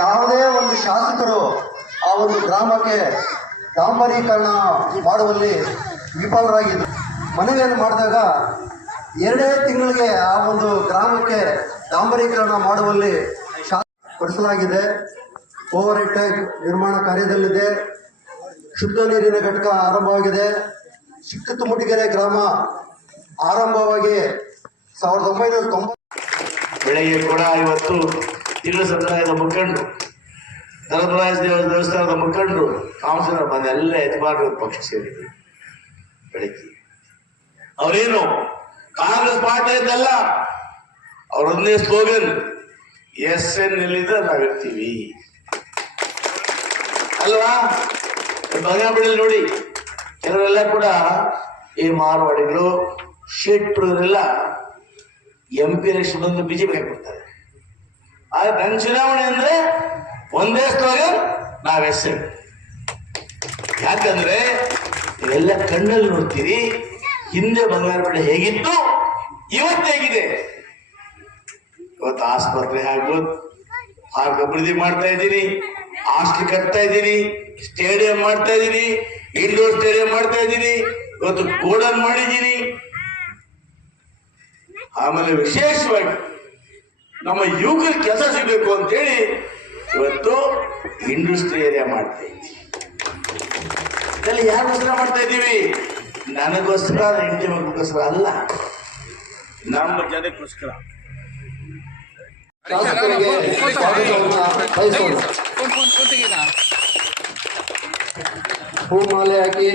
ಯಾವುದೇ ಒಂದು ಶಾಸಕರು ಆ ಒಂದು ಗ್ರಾಮಕ್ಕೆ ಡಾಂಬರೀಕರಣ ಮಾಡುವಲ್ಲಿ ವಿಫಲರಾಗಿದ್ದರು. ಮನವಿಯನ್ನು ಮಾಡಿದಾಗ 2 ತಿಂಗಳಿಗೆ ಆ ಒಂದು ಗ್ರಾಮಕ್ಕೆ ಡಾಂಬರೀಕರಣ ಮಾಡುವಲ್ಲಿ ಪಡಿಸಲಾಗಿದೆ. ಓವರ್ ಹೆಡ್ ಟ್ಯಾಂಕ್ ನಿರ್ಮಾಣ ಕಾರ್ಯದಲ್ಲಿದೆ. ಶುದ್ಧ ನೀರಿನ ಘಟಕ ಆರಂಭವಾಗಿದೆ. ಚಿಕ್ಕತುಮುಟಿಗೆರೆ ಗ್ರಾಮ ಆರಂಭವಾಗಿ 1990 ಬೆಳಗ್ಗೆ ಕೂಡ ಇವತ್ತು ತಿಂಗಳ ಸಮುದಾಯದ ಮುಖಂಡರು, ಧರ್ಮರಾಜ ದೇವಸ್ಥಾನದ ಮುಖಂಡರು, ಕೌನ್ಸಿಲರ್ ಬಂದು ಎಲ್ಲ ಯಜಮಾನರು ಪಕ್ಷ ಸೇರಿದ್ರು. ಬೆಳಗ್ಗೆ ಅವರೇನು ಕಾಂಗ್ರೆಸ್ ಪಾರ್ಟಿಯದ್ದಲ್ಲ, ಅವರೊಂದೇ ಸ್ಲೋಗನ್ SN ಎಲ್ಲಿದ್ರೆ ನಾವಿರ್ತೀವಿ ಅಲ್ವಾ. ಬಂಗಾಬಳಿಯಲ್ಲಿ ನೋಡಿ, ಕೆಲವರೆಲ್ಲ ಕೂಡ ಈ ಮಾರವಾಡಿಗಳು, ಶೆಟ್ರು ಇವರೆಲ್ಲ MP ಎಲೆಕ್ಷನ್ ಬಂದು BJP ಹಾಕ್ಬಿಡ್ತಾರೆ. ಆದ್ರೆ ನನ್ನ ಚುನಾವಣೆ ಅಂದ್ರೆ ಒಂದೇ ಸ್ಲೋಗನ್, ನಾವ್ SN. ಯಾಕಂದ್ರೆ ಇವೆಲ್ಲ ಕಣ್ಣಲ್ಲಿ ನೋಡ್ತೀರಿ, ಹಿಂದೆ ಬಂಗಾರಪೇಟೆ ಹೇಗಿತ್ತು, ಇವತ್ತು ಹೇಗಿದೆ. ಇವತ್ತು ಆಸ್ಪತ್ರೆ ಆಗ್ಬೋದು, ಪಾರ್ಕ್ ಅಭಿವೃದ್ಧಿ ಮಾಡ್ತಾ ಇದ್ದೀನಿ, ಹಾಸ್ಟೆಲ್ ಕಟ್ತಾ ಇದ್ದೀನಿ, ಸ್ಟೇಡಿಯಂ ಮಾಡ್ತಾ ಇದ್ದೀನಿ, ಇಂಡೋರ್ ಸ್ಟೇಡಿಯಂ ಮಾಡ್ತಾ ಇದ್ದೀನಿ, ಇವತ್ತು ಗೋಡನ್ ಮಾಡಿದ್ದೀನಿ. ಆಮೇಲೆ ವಿಶೇಷವಾಗಿ ನಮ್ಮ ಯುವಕರಿಗೆ ಕೆಲಸ ಸಿಗಬೇಕು ಅಂತೇಳಿ ಇವತ್ತು ಇಂಡಸ್ಟ್ರಿ ಏರಿಯಾ ಮಾಡ್ತಾ ಇದ್ದೀವಿ. ಇದೆಲ್ಲ ಯಾರಿಗೋಸ್ಕರ ಮಾಡ್ತಾ ಇದ್ದೀವಿ? ನನಗೋಸ್ಕರ, ಹೆಂಡತಿ ಮಕ್ಕಳಿಗೋಸ್ಕರ ಅಲ್ಲ, ನಮ್ಮ ಜನಕ್ಕೋಸ್ಕರ. ಶಾಸಕರಿಗೆ ಸ್ವಾಗತವನ್ನು ಬಯಸೋಣ. ಹೂಮಾಲೆ ಹಾಕಿ